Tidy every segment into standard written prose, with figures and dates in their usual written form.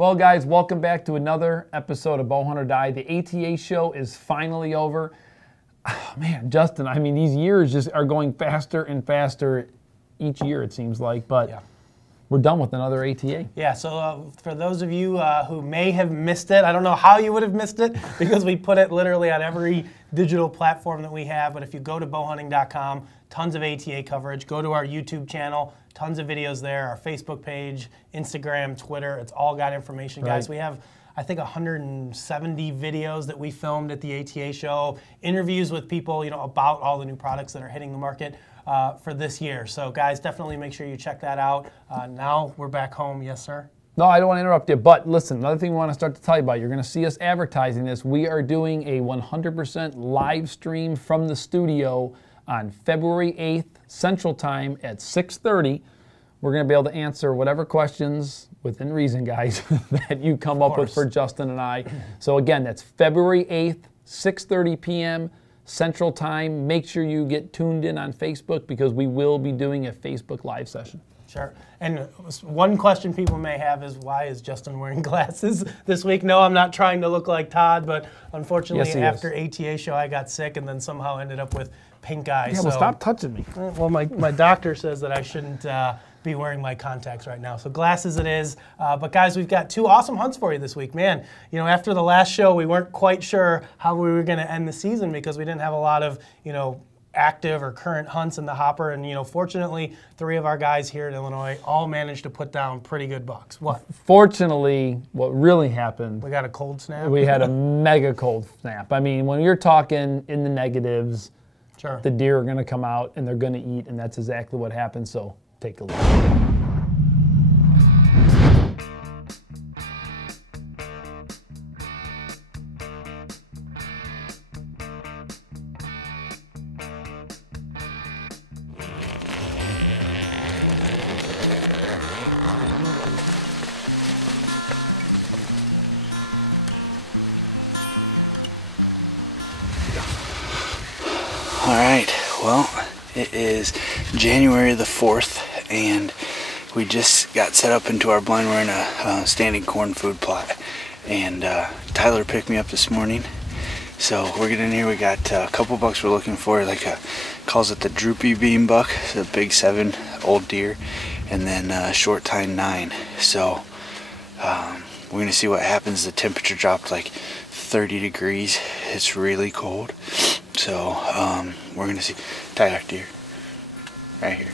Well, guys, welcome back to another episode of Bowhunt or Die. The ATA show is finally over. Oh, man, Justin, I mean, these years just are going faster and faster each year, it seems like, but yeah. We're done with another ATA. Yeah, so for those of you who may have missed it, I don't know how you would have missed it because we put it literally on every digital platform that we have, but if you go to bowhunting.com, tons of ATA coverage. Go to our YouTube channel, tons of videos there, our Facebook page, Instagram, Twitter, it's all got information, guys. We have, I think, 170 videos that we filmed at the ATA show, interviews with people, you know, about all the new products that are hitting the market for this year. So, guys, definitely make sure you check that out. Now we're back home. Yes, sir? No, I don't want to interrupt you, but listen, another thing we want to start to tell you about, you're going to see us advertising this. We are doing a 100% live stream from the studio on February 8th, Central Time at 6:30. We're going to be able to answer whatever questions, within reason, guys, that you come up with for Justin and I. So again, that's February 8th, 6:30 p.m. Central Time. Make sure you get tuned in on Facebook because we will be doing a Facebook Live session. Sure. And one question people may have is, why is Justin wearing glasses this week? No, I'm not trying to look like Todd, but unfortunately after ATA show I got sick and then somehow ended up with pink eye. Yeah, well, stop touching me. Well, my doctor says that I shouldn't be wearing my contacts right now. So glasses it is. But guys, we've got two awesome hunts for you this week. Man, you know, after the last show, we weren't quite sure how we were going to end the season because we didn't have a lot of, you know, active or current hunts in the hopper. And, you know, fortunately, 3 of our guys here in Illinois all managed to put down pretty good bucks. What? Fortunately, what really happened, we got a cold snap. We had a mega cold snap. I mean, when you're talking in the negatives, the deer are going to come out and they're going to eat, and that's exactly what happened. So take a look. Alright, well, it is January the 4th, and we just got set up into our blind. We're in a standing corn food plot, and Tyler picked me up this morning. So we're getting in here. We got a couple bucks we're looking for, like calls it the droopy beam buck. It's a big 7 old deer, and then short tine 9. So we're gonna see what happens. The temperature dropped like 30 degrees. It's really cold. So we're gonna see. Tyler, deer, right here.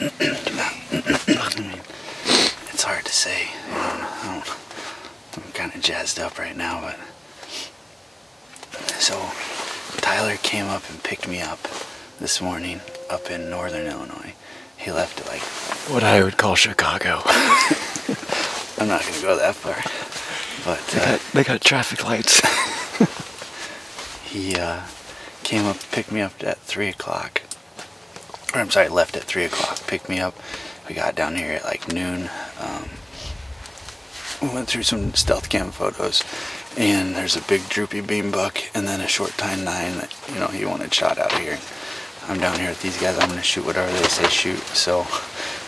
I mean, it's hard to say. I'm kind of jazzed up right now, but so Tyler came up and picked me up this morning up in northern Illinois. He left at like what I would call Chicago. I'm not gonna go that far, but they got traffic lights. He came up, picked me up at 3 o'clock. Or I'm sorry, left at 3 o'clock, picked me up. We got down here at like noon. We went through some stealth cam photos, and there's a big droopy beam buck and then a short tine 9 that, you know, he wanted shot out of here. I'm down here with these guys. I'm gonna shoot whatever they say shoot. So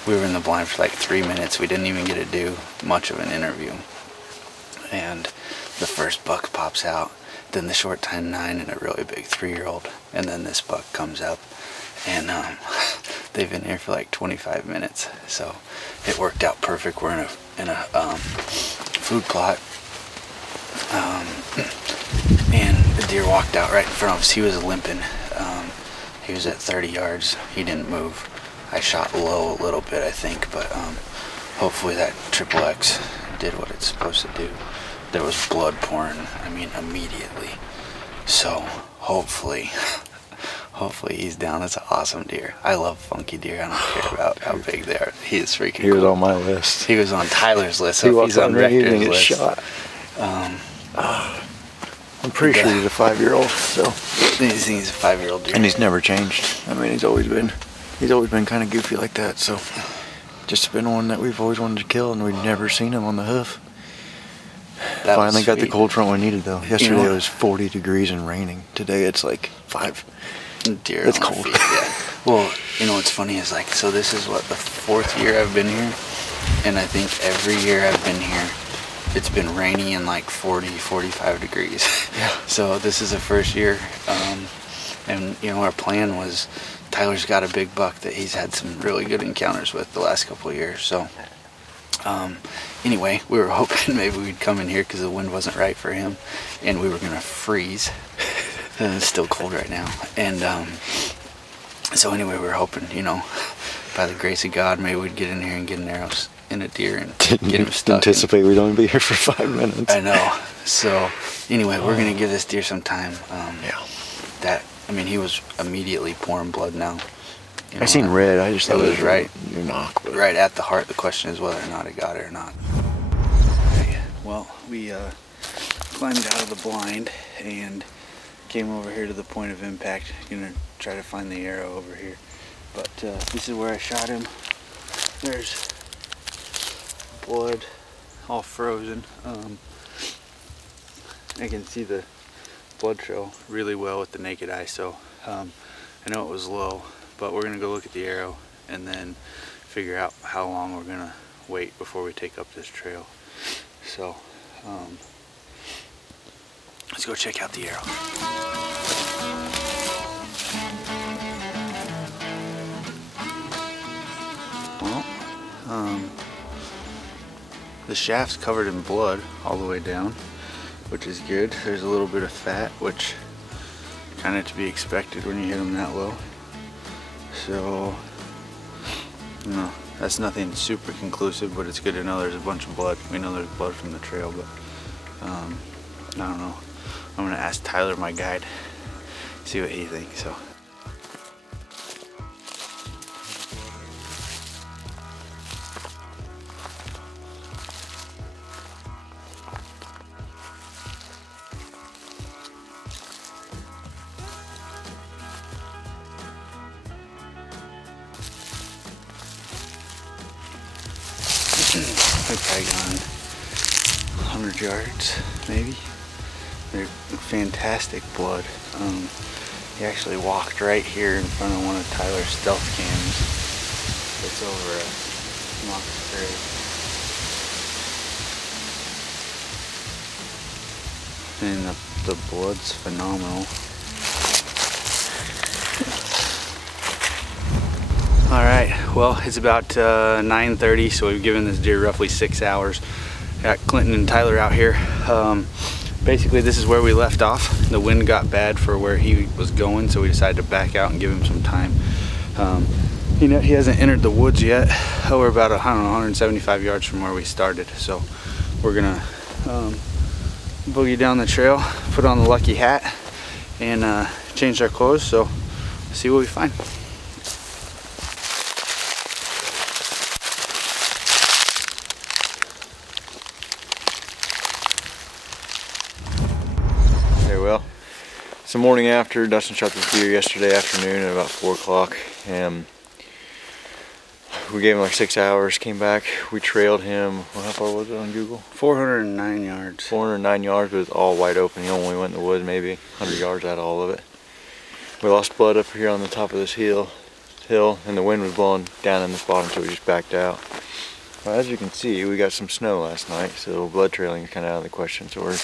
we were in the blind for like 3 minutes. We didn't even get to do much of an interview. And the first buck pops out, then the short tine 9 and a really big 3-year-old, and then this buck comes up. And they've been here for like 25 minutes, so it worked out perfect. We're in a food plot, and the deer walked out right in front of us. He was limping. He was at 30 yards. He didn't move. I shot low a little bit, I think, but hopefully that XXX did what it's supposed to do. There was blood pouring, I mean, immediately. So hopefully he's down. That's an awesome deer. I love funky deer. I don't care about how big they are. He is freaking cool. He was on my list. He was on Tyler's list, so he he's on Rector's list. Shot. I'm pretty sure he's a 5-year-old. So he's a 5-year-old deer, and he's never changed. I mean, he's always been kind of goofy like that. So just been one that we've always wanted to kill, and we've never seen him on the hoof. Finally got the cold front we needed though. Yesterday it was 40 degrees and raining. Today it's like 5. Deer. It's cold. Yeah. Well, you know what's funny is like, so this is what, the 4th year I've been here, and I think every year I've been here, it's been rainy and like 40, 45 degrees. Yeah. So this is the first year, and you know, our plan was, Tyler's got a big buck that he's had some really good encounters with the last couple of years. So anyway, we were hoping maybe we'd come in here because the wind wasn't right for him, and we were gonna freeze. And it's still cold right now, and so anyway, we were hoping, you know, by the grace of God, maybe we'd get in here and get an arrow in a deer and get him stuck. Didn't anticipate we'd only be here for 5 minutes. I know. So anyway, we're gonna give this deer some time. Yeah. I mean, he was immediately pouring blood now. You know, I seen red. I just thought it was right. Your knock, but right at the heart. The question is whether or not it got it or not. Okay, well, we climbed out of the blind and came over here to the point of impact. Gonna try to find the arrow over here, but this is where I shot him. There's blood all frozen. I can see the blood trail really well with the naked eye, so I know it was low, but we're gonna go look at the arrow and then figure out how long we're gonna wait before we take up this trail. So let's go check out the arrow. Well, the shaft's covered in blood all the way down, which is good. There's a little bit of fat, which kind of to be expected when you hit them that low. So, you know, that's nothing super conclusive, but it's good to know there's a bunch of blood. We know there's blood from the trail, but I don't know. I'm gonna ask Tyler, my guide, see what he thinks. So. I've probably gone 100 yards, maybe. They're fantastic blood. He actually walked right here in front of one of Tyler's stealth cams. It's over at Mox Prairie. And the blood's phenomenal. Alright, well, it's about 9:30, so we've given this deer roughly 6 hours. Got Clinton and Tyler out here. Basically, this is where we left off. The wind got bad for where he was going, so we decided to back out and give him some time. He hasn't entered the woods yet. We're about, I don't know, 175 yards from where we started. So we're gonna boogie down the trail, put on the lucky hat, and change our clothes. So see what we find. Okay, well, it's the morning after. Dustin shot this deer yesterday afternoon at about 4 o'clock. We gave him like 6 hours, came back, we trailed him, well, how far was it on Google? 409 yards. 409 yards, but it was all wide open. He only went in the woods maybe 100 yards out of all of it. We lost blood up here on the top of this hill, and the wind was blowing down in this bottom, so we just backed out. Well, as you can see, we got some snow last night, so blood trailing is kind of out of the question. So we're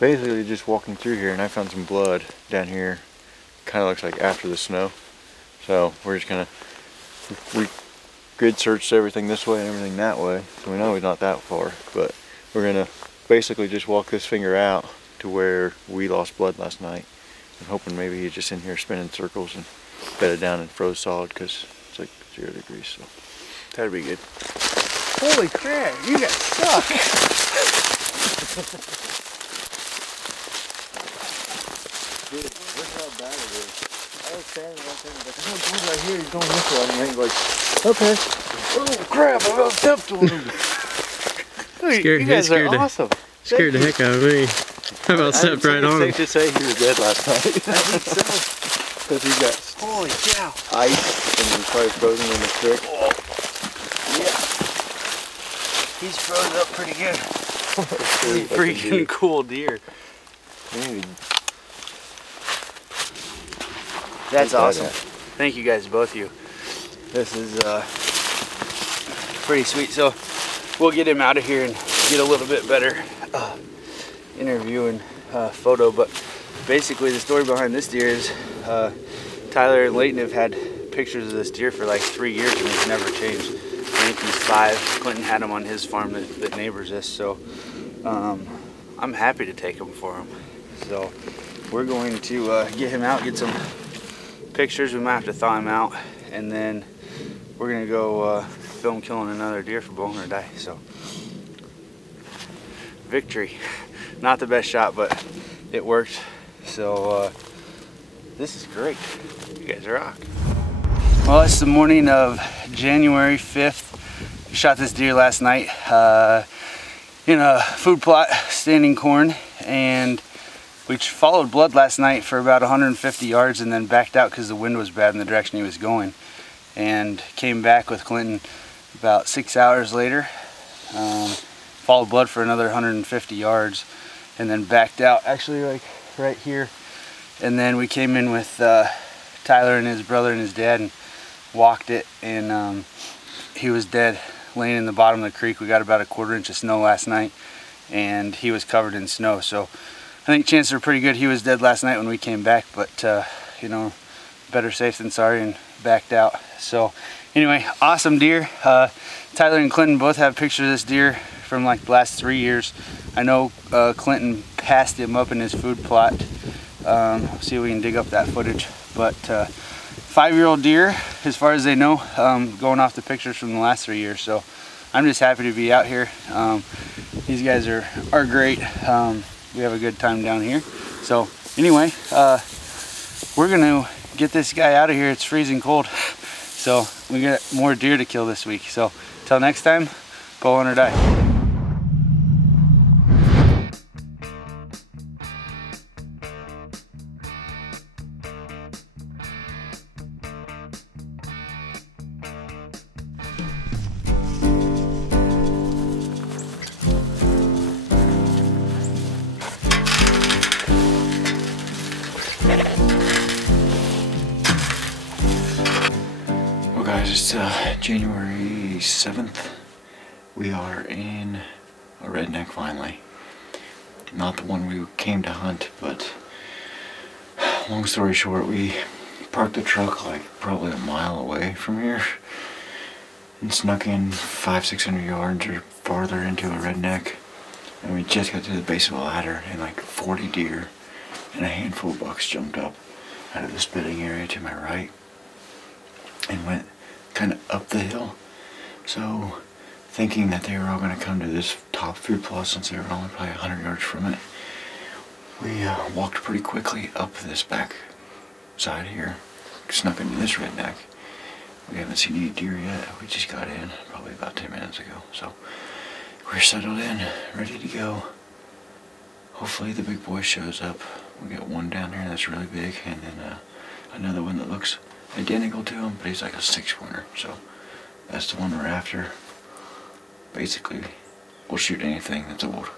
basically just walking through here, and I found some blood down here. Kind of looks like after the snow. So we're just gonna, we grid searched everything this way and everything that way, so we know he's not that far. But we're gonna basically just walk this finger out to where we lost blood last night. I'm hoping maybe he's just in here spinning circles and bedded down and froze solid because it's like 0 degrees. So that'd be good. Holy crap, you guys suck. Dude, look how bad it is. I was standing right there, like, oh, dude, right here, he's going this way. And he's like, okay. Oh crap, I got stepped on him. Dude, you guys are awesome. Scared the heck out of me. I about stepped right on him. Safe to say he was dead last night. Because he got Holy cow. ice and he was probably frozen in the creek. Oh. Yeah. He's frozen up pretty good. He's a freaking cool deer. Dude. That's awesome. Thank you guys, both of you. This is pretty sweet. So we'll get him out of here and get a little bit better interview and photo. But basically the story behind this deer is Tyler and Leighton have had pictures of this deer for like 3 years and he's never changed. I think he's 5. Clinton had him on his farm that neighbors this. So I'm happy to take him for him. So we're going to get him out, get some pictures. We might have to thaw him out, and then we're gonna go film killing another deer for Bowhunter Die. So victory. Not the best shot, but it worked. So this is great. You guys rock. Well, it's the morning of January 5th. We shot this deer last night in a food plot, standing corn, and we followed blood last night for about 150 yards and then backed out because the wind was bad in the direction he was going, and came back with Clinton about 6 hours later, followed blood for another 150 yards and then backed out, actually like right here. And then we came in with Tyler and his brother and his dad and walked it, and he was dead laying in the bottom of the creek. We got about a 1/4 inch of snow last night and he was covered in snow. So I think chances are pretty good he was dead last night when we came back, but you know, better safe than sorry, and backed out. So anyway, awesome deer. Tyler and Clinton both have pictures of this deer from like the last 3 years. I know Clinton passed him up in his food plot. See if we can dig up that footage. But 5-year-old deer, as far as they know, going off the pictures from the last 3 years. So I'm just happy to be out here. These guys are great. We have a good time down here. So anyway, we're gonna get this guy out of here. It's freezing cold. So we got more deer to kill this week. So till next time, Bowhunter Die. Well guys, it's January 7th. We are in a redneck finally. Not the one we came to hunt, but long story short, we parked the truck like probably a mile away from here and snuck in 500-600 yards or farther into a redneck, and we just got to the base of a ladder and like 40 deer and a handful of bucks jumped up out of the spitting area to my right and went kind of up the hill. So thinking that they were all going to come to this top food plot since they were only probably 100 yards from it, we walked pretty quickly up this back side here, snuck into this redneck. We haven't seen any deer yet. We just got in probably about 10 minutes ago. So we're settled in, ready to go. Hopefully the big boy shows up. We got one down here that's really big, and then another one that looks identical to him, but he's like a 6-pointer. So that's the one we're after. Basically, we'll shoot anything that's old.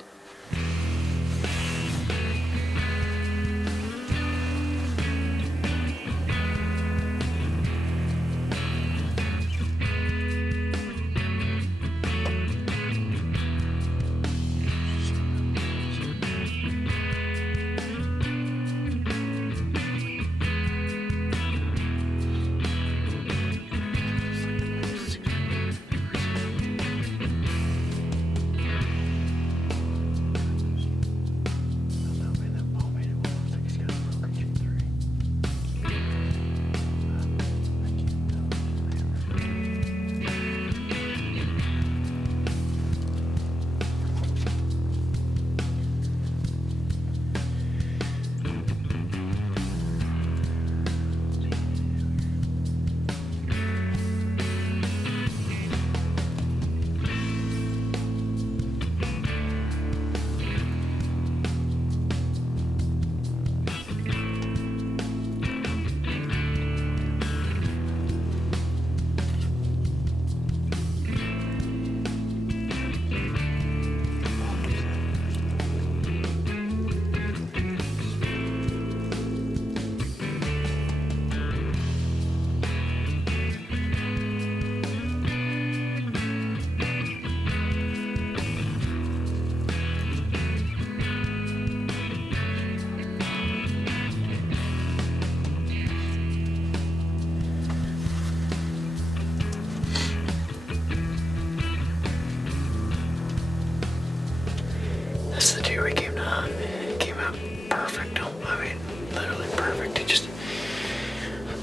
That's the deer we came to. It came out perfect. I mean, literally perfect. It just,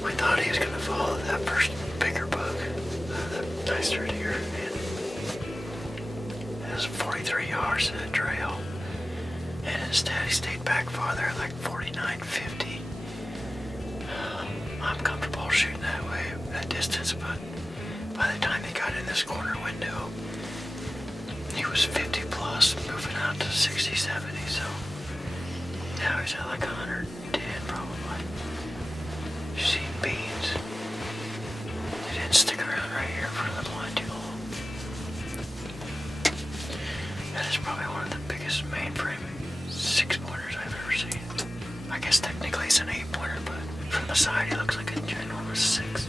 we thought he was going to follow that first bigger buck, that nicer deer. And it was 43 yards to the trail. And instead he stayed back farther, like 49, 50. I'm comfortable shooting that way, that distance, but by the time he got in this corner window, he was 50 plus, moving out to 60, 70, so now he's at like 110 probably. You see beans. They didn't stick around right here in front of the blind too long. That is probably one of the biggest mainframe 6-pointers I've ever seen. I guess technically it's an 8-pointer, but from the side he looks like a ginormous 6.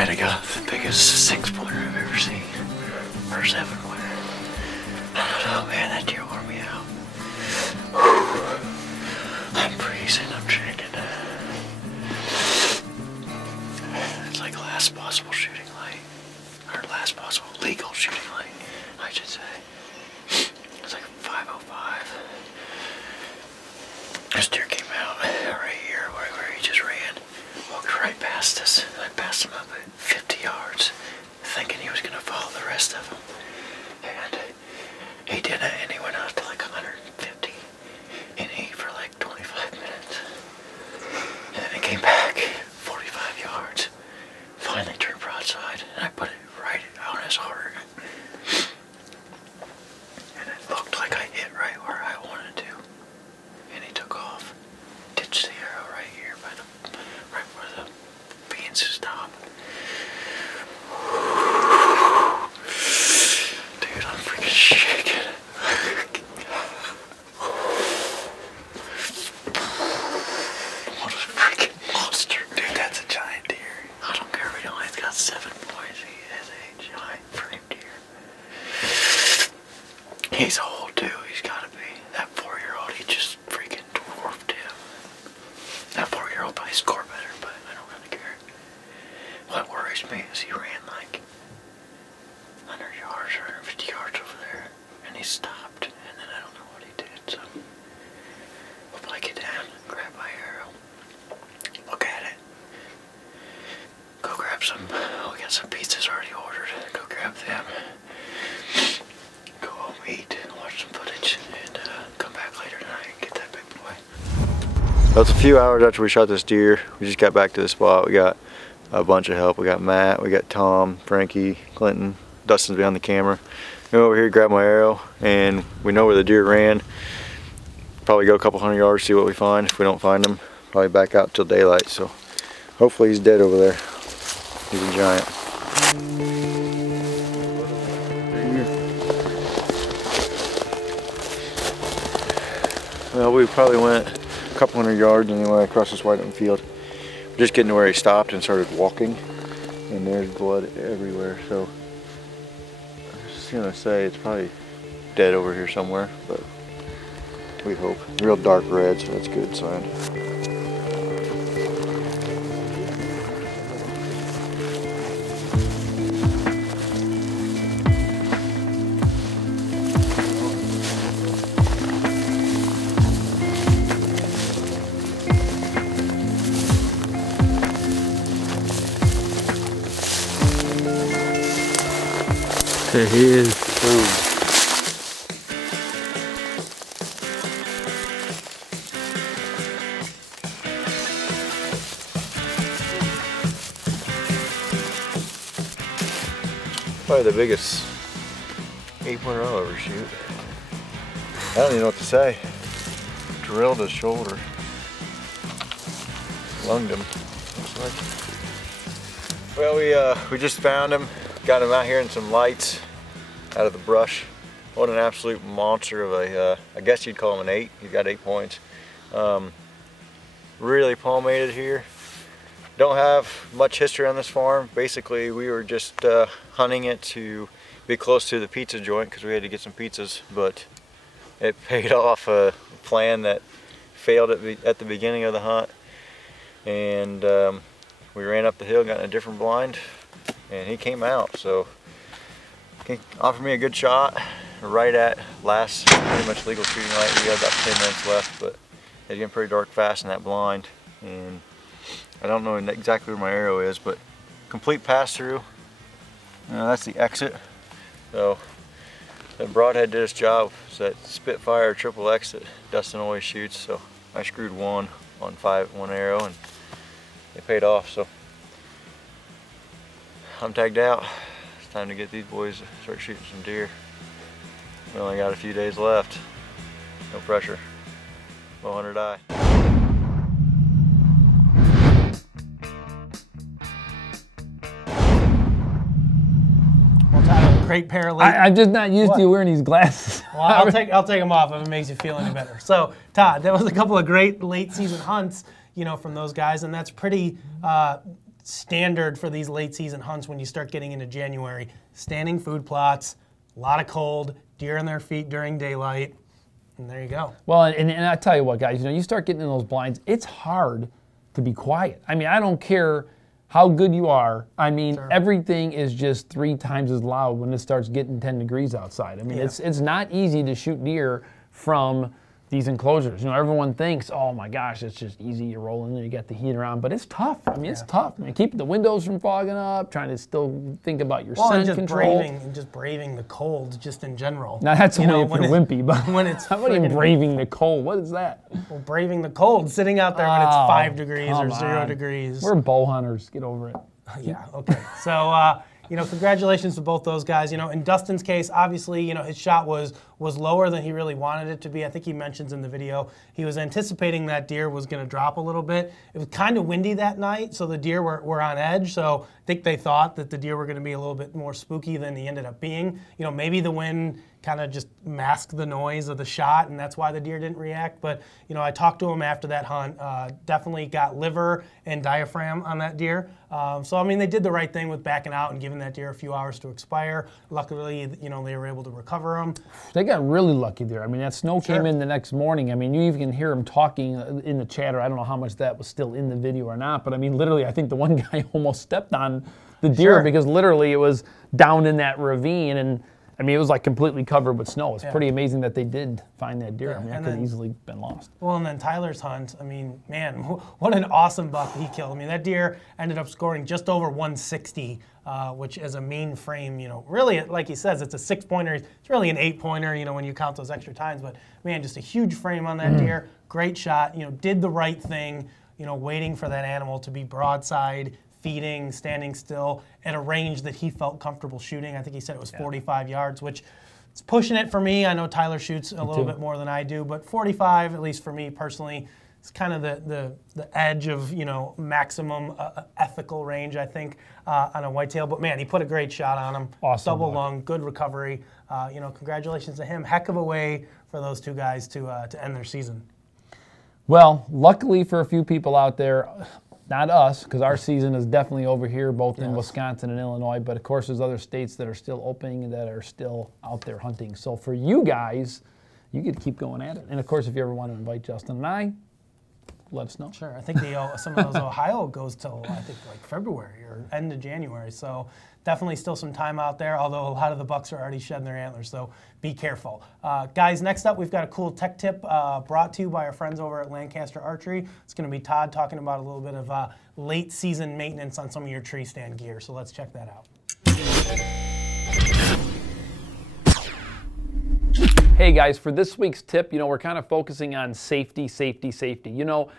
might have got the biggest 6-pointer I've ever seen, or 7-pointer. I don't know, man, that deer wore me out. I'm freezing, I'm shaking. It's like last possible shooting light, or last possible legal shooting light, I should say. It's like 5:05. This deer came out right here where he just ran. Walked right past us. I passed him up at 50 yards, thinking he was going to follow the rest of them. And he didn't, and he went out to like 150 and ate for like 25 minutes. And then he came back 45 yards, finally turned broadside, and I put it right on his heart. And it looked like I hit right where I wanted to. And he took off. Ditched the arrow right here by the, right where the beans stop. Dude, I'm freaking shaking. What a freaking monster. Dude, that's a giant deer. I don't care if he only has got 7 points. He is a giant frame deer. He's old too. He's got to be. That 4-year-old, he just freaking dwarfed him. That 4-year-old probably scored better, but I don't really care. What worries me is he ran like 100 yards or 150 yards over there, and he stopped, and then I don't know what he did, so I'll probably get down, grab my arrow, look at it, go grab some, we got some pizzas already ordered, go grab them, go home, eat, watch some footage, and come back later tonight and get that big boy. Well, it's a few hours after we shot this deer. We just got back to the spot. We got a bunch of help. We got Matt, we got Tom, Frankie, Clinton, Dustin's behind the camera. Go over here, grab my arrow, and we know where the deer ran. Probably go a couple 100 yards, see what we find. If we don't find him, probably back out till daylight. So hopefully he's dead over there. He's a giant. Well, we probably went a couple 100 yards anyway across this wide open field. Just getting to where he stopped and started walking, and there's blood everywhere. So I'm just gonna say it's probably dead over here somewhere, but we hope. Real dark red, so that's a good sign. There he is. Boom. Probably the biggest 8-pointer I'll ever shoot. I don't even know what to say. Drilled his shoulder. Lunged him. Looks like. Well, we just found him. Got him out here in some lights out of the brush. What an absolute monster of a, I guess you'd call him an 8. He's got 8 points. Really palmated here. Don't have much history on this farm. Basically, we were just hunting it to be close to the pizza joint because we had to get some pizzas, but it paid off a plan that failed at the beginning of the hunt. And we ran up the hill, got in a different blind, and he came out. So he offered me a good shot right at last pretty much legal shooting light. We got about 10 minutes left, but it's getting pretty dark fast in that blind, and I don't know exactly where my arrow is, but complete pass through. That's the exit. So the broadhead did its job. It's that Spitfire triple X that Dustin always shoots. So I screwed one on one arrow, and it paid off. So I'm tagged out. It's time to get these boys to start shooting some deer. We only got a few days left. No pressure. Bowhunter die. Well, Todd, great pair of I'm just not used to you wearing these glasses. Well, I'll take them off if it makes you feel any better. So, Todd, that was a couple of great late season hunts, you know, from those guys, and that's pretty standard for these late season hunts when you start getting into January. Standing food plots, a lot of cold, deer on their feet during daylight, and there you go. Well, and I tell you what, guys, you know, you start getting in those blinds, it's hard to be quiet. I mean, I don't care how good you are. I mean, everything is just 3 times as loud when it starts getting 10 degrees outside. I mean, it's not easy to shoot deer from these enclosures. You know, everyone thinks, oh my gosh, it's just easy. You roll in there, you got the heater on, but it's tough. I mean, it's tough. I mean, keeping the windows from fogging up, trying to still think about your scent control. And just braving the cold, just in general. Now that's only if you're wimpy, but when it's how about even braving the cold? What is that? Well, braving the cold, sitting out there when it's 5 degrees or 0 degrees. We're bow hunters. Get over it. Yeah. Okay. So. You know, congratulations to both those guys. You know, in Dustin's case, obviously, you know, his shot was lower than he really wanted it to be. I think he mentions in the video he was anticipating that deer was going to drop a little bit. It was kind of windy that night, so the deer were on edge. So I think they thought that the deer were going to be a little bit more spooky than he ended up being. You know, maybe the wind kind of just masked the noise of the shot, and that's why the deer didn't react. But, you know, I talked to him after that hunt. Definitely got liver and diaphragm on that deer. So, I mean, they did the right thing with backing out and giving that deer a few hours to expire. Luckily, you know, they were able to recover them. They got really lucky there. I mean, that snow came in the next morning. I mean, you even can hear him talking in the chatter. I don't know how much that was still in the video or not, but I mean, literally, I think the one guy almost stepped on the deer because literally it was down in that ravine, and I mean, it was like completely covered with snow. It's pretty amazing that they did find that deer. I mean, that could have easily been lost. Well, and then Tyler's hunt, I mean, man, what an awesome buck he killed. I mean, that deer ended up scoring just over 160, which is a main frame, you know, really, like he says, it's a 6-pointer. It's really an 8-pointer, you know, when you count those extra times. But, man, just a huge frame on that deer. Great shot, you know, did the right thing, you know, waiting for that animal to be broadside, feeding, standing still at a range that he felt comfortable shooting. I think he said it was 45 yards, which is pushing it for me. I know Tyler shoots a little bit more than I do, but 45, at least for me personally, is kind of the edge of, you know, maximum ethical range, I think, on a whitetail. But man, he put a great shot on him. Awesome. Double lung, good recovery. You know, congratulations to him. Heck of a way for those two guys to end their season. Well, luckily for a few people out there, not us, because our season is definitely over here, both in Wisconsin and Illinois, but of course there's other states that are still opening and that are still out there hunting. So for you guys, you get to keep going at it. And of course, if you ever want to invite Justin and I, let us know. Sure. I think some of those Ohio goes till, I think, like February or end of January. So definitely still some time out there, although a lot of the bucks are already shedding their antlers, so be careful. Guys, next up, we've got a cool tech tip brought to you by our friends over at Lancaster Archery. It's going to be Todd talking about a little bit of late season maintenance on some of your tree stand gear, so let's check that out. Hey guys, for this week's tip, you know, we're kind of focusing on safety, safety, safety. You know,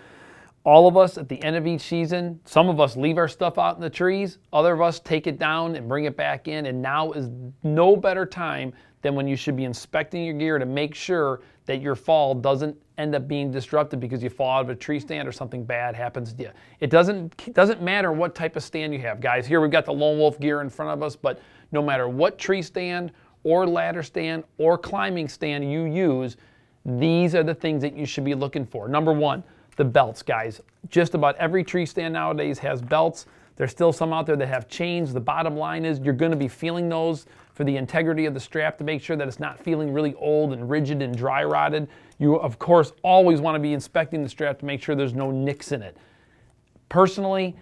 all of us at the end of each season, some of us leave our stuff out in the trees, other of us take it down and bring it back in, and now is no better time than when you should be inspecting your gear to make sure that your fall doesn't end up being disrupted because you fall out of a tree stand or something bad happens to you. It doesn't matter what type of stand you have, guys. Here we've got the Lone Wolf gear in front of us, but no matter what tree stand or ladder stand or climbing stand you use, these are the things that you should be looking for. Number one, the belts, guys. Just about every tree stand nowadays has belts. There's still some out there that have chains. The bottom line is you're going to be feeling those for the integrity of the strap to make sure that it's not feeling really old and rigid and dry rotted. You, of course, always want to be inspecting the strap to make sure there's no nicks in it. Personally,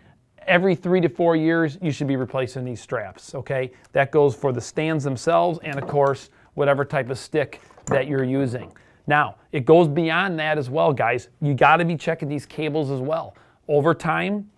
every 3 to 4 years, you should be replacing these straps, okay? That goes for the stands themselves and, of course, whatever type of stick that you're using. Now, it goes beyond that as well, guys. You got to be checking these cables as well. Over time,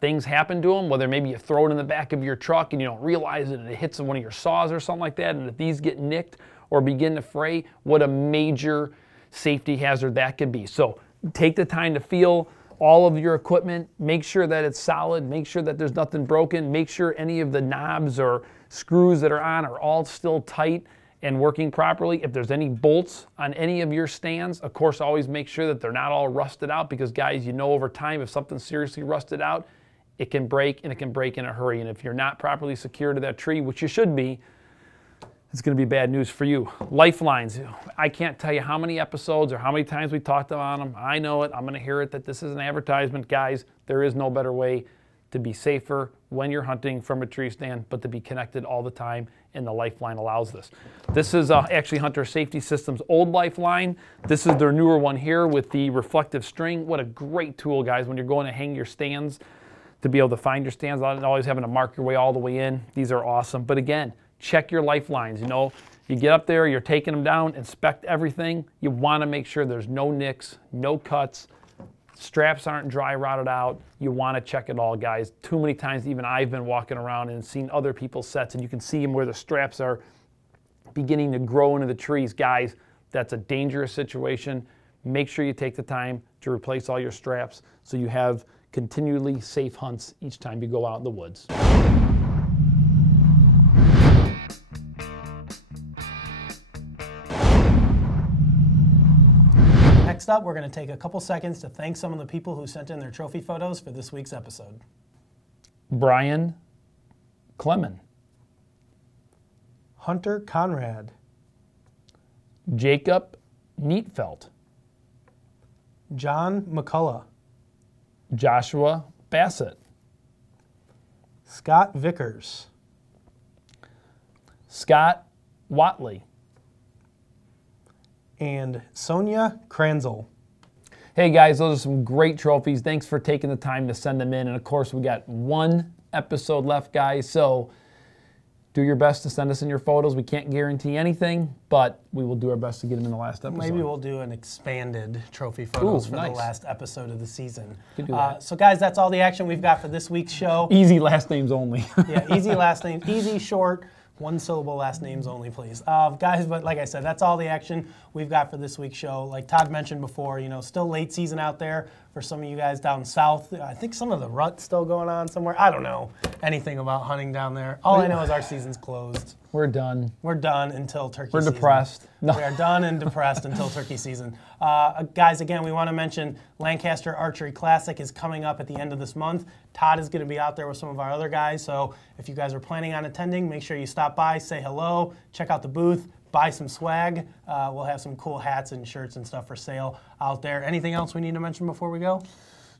things happen to them, whether maybe you throw it in the back of your truck and you don't realize it and it hits one of your saws or something like that, and if these get nicked or begin to fray, what a major safety hazard that could be. So take the time to feel all of your equipment, make sure that it's solid, make sure that there's nothing broken, make sure any of the knobs or screws that are on are all still tight and working properly. If there's any bolts on any of your stands, of course, always make sure that they're not all rusted out, because guys, you know over time, if something's seriously rusted out, it can break, and it can break in a hurry. And if you're not properly secure to that tree, which you should be, it's going to be bad news for you. Lifelines. I can't tell you how many episodes or how many times we talked about them. I know it. I'm going to hear it that this is an advertisement. Guys, there is no better way to be safer when you're hunting from a tree stand, but to be connected all the time, and the Lifeline allows this. This is actually Hunter Safety Systems' old Lifeline. This is their newer one here with the reflective string. What a great tool, guys, when you're going to hang your stands, to be able to find your stands, not always having to mark your way all the way in. These are awesome. But again, check your lifelines. You know, you get up there, you're taking them down, inspect everything. You want to make sure there's no nicks, no cuts, straps aren't dry rotted out. You want to check it all, guys. Too many times even I've been walking around and seen other people's sets, and you can see them where the straps are beginning to grow into the trees. Guys, that's a dangerous situation. Make sure you take the time to replace all your straps so you have continually safe hunts each time you go out in the woods. Next up, we're going to take a couple seconds to thank some of the people who sent in their trophy photos for this week's episode. Brian Clemon, Hunter Conrad, Jacob Neatfelt, John McCullough, Joshua Bassett, Scott Vickers, Scott Watley, and Sonia Kranzel. Hey guys, those are some great trophies. Thanks for taking the time to send them in. And of course, we got one episode left, guys. So do your best to send us in your photos. We can't guarantee anything, but we will do our best to get them in the last episode. Maybe we'll do an expanded trophy photos for nice. the last episode of the season. Could do that. So guys, that's all the action we've got for this week's show. Easy last names only. Yeah, easy last name, easy, short, one-syllable last names only, please. Guys, but like I said, that's all the action we've got for this week's show. Like Todd mentioned before, you know, still late season out there for some of you guys down south. I think some of the rut's still going on somewhere. I don't know anything about hunting down there. All I know is our season's closed. We're done. We're done until turkey season. We're depressed. No. We are done and depressed until turkey season. Guys, again, we want to mention Lancaster Archery Classic is coming up at the end of this month. Todd is going to be out there with some of our other guys, so if you guys are planning on attending, make sure you stop by, say hello, check out the booth, buy some swag. We'll have some cool hats and shirts and stuff for sale out there. Anything else we need to mention before we go?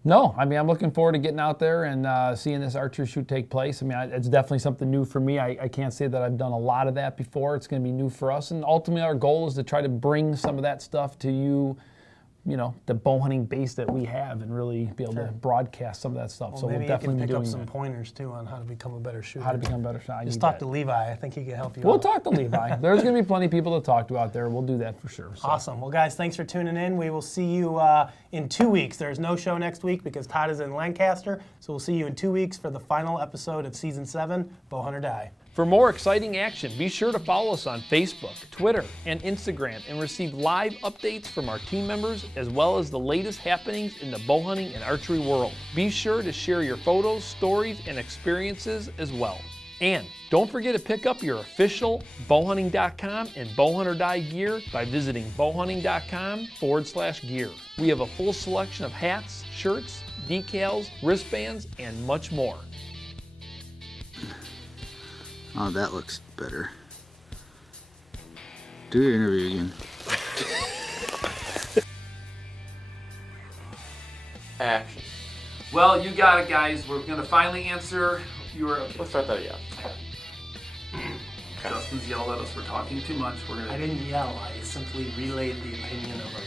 No, I mean, I'm looking forward to getting out there and seeing this archery shoot take place. I mean, it's definitely something new for me. I can't say that I've done a lot of that before. It's going to be new for us. And ultimately, our goal is to try to bring some of that stuff to you, you know, the bow hunting base that we have, and really be able to broadcast some of that stuff. Well, so maybe we'll definitely you be can doing pick up some that. pointers, too, on how to become a better shooter. How to become a better shot. Just talk to Levi. I think he can help you We'll out. talk to Levi. There's going to be plenty of people to talk to out there. We'll do that for sure. So. Awesome. Well, guys, thanks for tuning in. We will see you in 2 weeks. There's no show next week because Todd is in Lancaster. So we'll see you in 2 weeks for the final episode of Season 7, Bowhunt or Die. For more exciting action, be sure to follow us on Facebook, Twitter, and Instagram, and receive live updates from our team members as well as the latest happenings in the bow hunting and archery world. Be sure to share your photos, stories, and experiences as well. And don't forget to pick up your official bowhunting.com and Bowhunt or Die gear by visiting bowhunting.com/gear. We have a full selection of hats, shirts, decals, wristbands, and much more. Oh, that looks better. Do your interview again. Action. Well, you got it, guys. We're going to finally answer your... Let's start that again. Dustin's yelled at us for talking too much. I didn't yell. I simply relayed the opinion of our